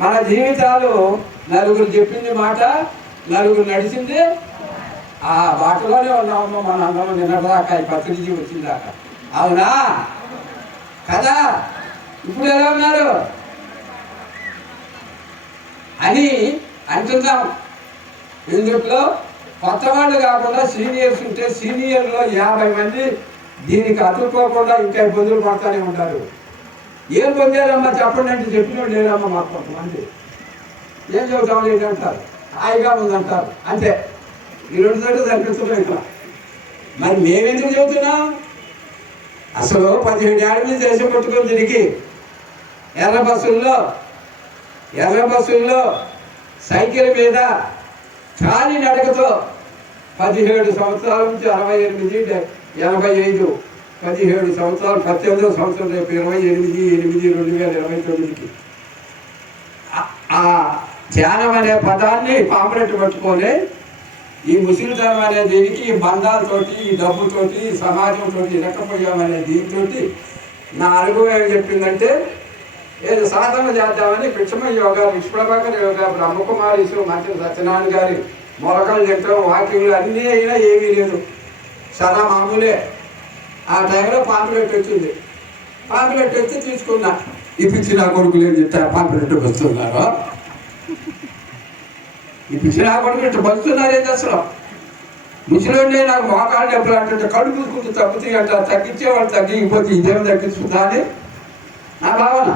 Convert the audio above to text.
మన జీవితాలు నలుగురు చెప్పింది మాట, నలుగురు నడిచింది ఆ బాటలోనే ఉన్నామమ్మా మన అందరం నిన్నదాకా ఈ పత్రిజీ వచ్చిందాకా. అవునా కదా? ఇప్పుడు ఎలా ఉన్నారు అని అంటున్నాం. ఇందులో కొత్త వాళ్ళు కాకుండా సీనియర్స్ ఉంటే సీనియర్లో 50 మంది దీనికి అతుక్కోకుండా ఇంకా ఇబ్బందులు పడతానే ఉంటారు. ఏం పొందారమ్మా చెప్పండి అంటే చెప్పిన లేదమ్మా మాకు కొంతమంది. ఏం చెబుతాం లేదంటారు, హాయిగా ఉందంటారు, అంతే. ఈ 2 చోట్ల కనిపిస్తున్నాం ఇక్కడ. మరి మేమెందుకు చెబుతున్నాం? అసలు 17 ఏళ్ళ నుంచి దేశం పట్టుకొని తిరిగి ఎర్ర బస్సుల్లో సైకిల్ మీద ఖాళీ నడకతో 17 సంవత్సరాల నుంచి 68, 85, 17 సంవత్సరాలు, 18వ సంవత్సరం రేపు 28/8/2029కి ఆ ధ్యానం అనే పదాన్ని పాంప్లెట్ పట్టుకొని ఈ ముస్లింతనం అనే దీనికి ఈ బంధాలతోటి, ఈ డబ్బుతోటి, సమాజంతో ఇరకపోయామనే దీంతో నా అనుభవం ఏం చెప్పిందంటే, ఏదో సాధన చేద్దామని పిచ్చమ యోగా, విష్ణుప్రభాకర్ యోగా, బ్రహ్మకుమారీశ్వరు, మంత్రి సత్యనారాయణ గారి మొలకలు చెప్తాం, వాక్యులు అన్నీ అయినా ఏమీ లేదు, సదా మామూలే. ఆ టైంలో పాంప్లెట్ వచ్చింది. పాంప్లెట్ వచ్చి తీసుకున్నా. ఈ పిచ్చి నా కొడుకులు ఏం చెప్తే పాంప్లెట్ వస్తున్నారు, ఈ పిచ్చి నా కొడుకు వస్తున్నారు ఏం అసలు. ముసలిండే నాకు మోకాళ్ళు ఎప్పుడు అంటే కడుపు చూసుకుంటూ తగ్గుతాయి అంట, తగ్గించేవాళ్ళు తగ్గిపోతే ఇదేం తగ్గించుకుంటా అని నా భావన.